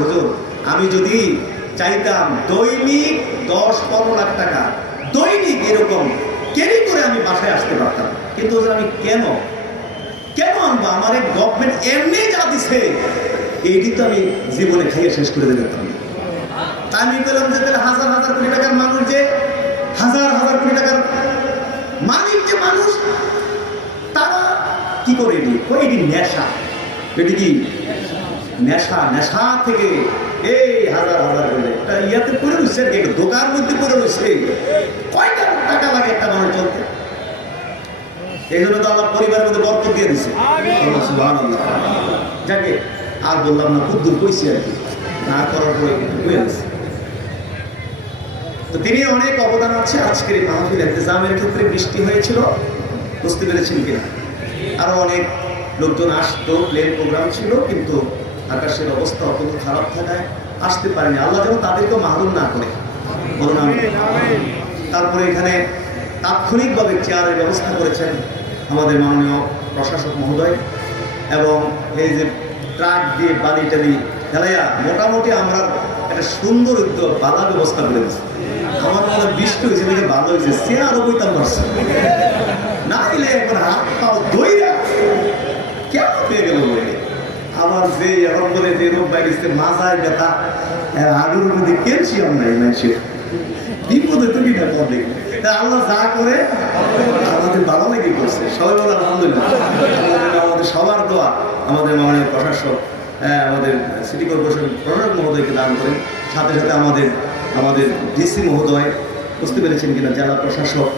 হুজুর আমি যদি চাইতাম দৈনিক 10-15 লাখ টাকা দৈনিক এরকম ক্যারি করে আমি বাসায় আসতে পারতাম, কিন্তু হুজুর আমি কেন আনবো? আমার এই গভর্নমেন্ট এমনি যা দিছে এইটি তো আমি জীবনে খাইয়ে শেষ করে দিতাম। আমি বললাম যে তাহলে হাজার হাজার কোটি টাকার মানুষ, যে হাজার হাজার কোটি টাকার মালিক যে মানুষ, তারা কি করে? এটি নেশা। এটি কি নেশা? নেশা থেকে এই হাজার হাজার করে ইয়াতে পড়ে রয়েছে, দোকার মধ্যে পড়ে রয়েছে। কয়টা টাকা লাগে একটা মানুষ চলতে? এই জন্য তো আল্লাহ পরিবারের মধ্যে বরকত দিয়ে দিচ্ছে। যাকে আর বললাম না, খুব দূর কইছি আর কি, না করার পরে কিন্তু হয়ে গেছে। তো তিনি অনেক অবদান আছে আজকের এই মাহফিল ইন্তেজামের ক্ষেত্রে। বৃষ্টি হয়েছিল, বুঝতে পেরেছেন কিনা? আরো অনেক লোকজন আসতো, প্লেন প্রোগ্রাম ছিল, কিন্তু আকাশের অবস্থা অত্যন্ত খারাপ থাকায় আসতে পারেনি। আল্লাহ যেন তাদেরকেও মাহরুম না করে, বলুন আমি। তারপরে এখানে তাৎক্ষণিকভাবে চেয়ারের ব্যবস্থা করেছেন আমাদের মাননীয় প্রশাসক মহোদয়, এবং এই যে ট্রাক দিয়ে বালি টালি ফেলাইয়া মোটামুটি আমরা একটা সুন্দর উদ্যোগ বাধা ব্যবস্থা করে দিচ্ছি। আমার মনে বৃষ্টি হয়েছে দেখে ভালো হয়েছে, সে আরো বইতাম পারছে না এলে এখন হাত পাও দইরা কেন পেয়ে গেল বলে। আমার যে এখন বলে যে রোগ বাইরেছে মাজায় ব্যথা, আলুর মধ্যে ক্যালসিয়াম নাই মানুষের, বিপদে তুমি না পদে। আল্লাহ যা করে আমাদের ভালো লেগে করছে, সবাই বলে আলহামদুলিল্লাহ। আমাদের সবার দোয়া আমাদের মাননীয় প্রশাসক, আমাদের সিটি কর্পোরেশন প্রশাসক মহোদয়কে দান করেন, সাথে সাথে আমাদের ডিসি মহোদয়, বুঝতে পেরেছেন কিনা, জেলা প্রশাসক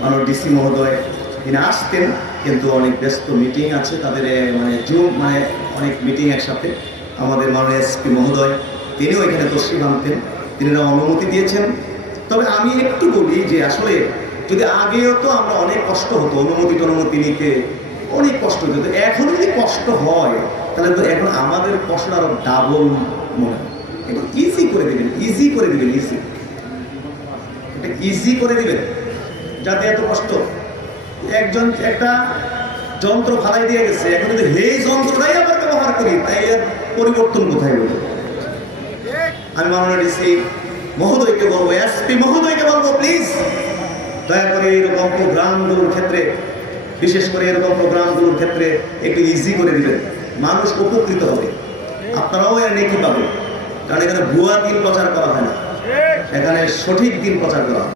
মাননীয় ডিসি মহোদয়, তিনি আসতেন কিন্তু অনেক ব্যস্ত মিটিং আছে তাদের, অনেক মিটিং একসাথে। আমাদের মাননীয় এসপি মহোদয়, তিনিও এখানে তশরিফ আনতেন, তিনি অনুমতি দিয়েছেন। তবে আমি একটু বলি যে আসলে যদি আগেও তো আমরা অনেক কষ্ট হতো অনুমতি নিতে, অনেক কষ্ট হতো। এখন যদি কষ্ট হয় তাহলে তো এখন আমাদের কষ্ট আরো ডাবল মনে হয়। একটু ইজি করে দিবেন, এটা ইজি করে দিবেন, যাতে এত কষ্ট। একজন একটা যন্ত্র ফালাই দিয়ে গেছে, এখন যদি এই যন্ত্রটাই আবার ব্যবহার করি তাই এর পরিবর্তন কোথায় বলবো? আমি মাননীয় ডিসি মহোদয়কে বলবো, এসপি মহোদয়কে বলবো, প্লিজ দয়া করে এরকম প্রোগ্রামগুলোর ক্ষেত্রে, বিশেষ করে এরকম প্রোগ্রামগুলোর ক্ষেত্রে একটু ইজি করে দিবেন, মানুষ উপকৃত হবে, আপনারাও এর নেকি পাবেন। কারণ এখানে ভুয়া দিন প্রচার করা হয় না, এখানে সঠিক দিন প্রচার করা হয়।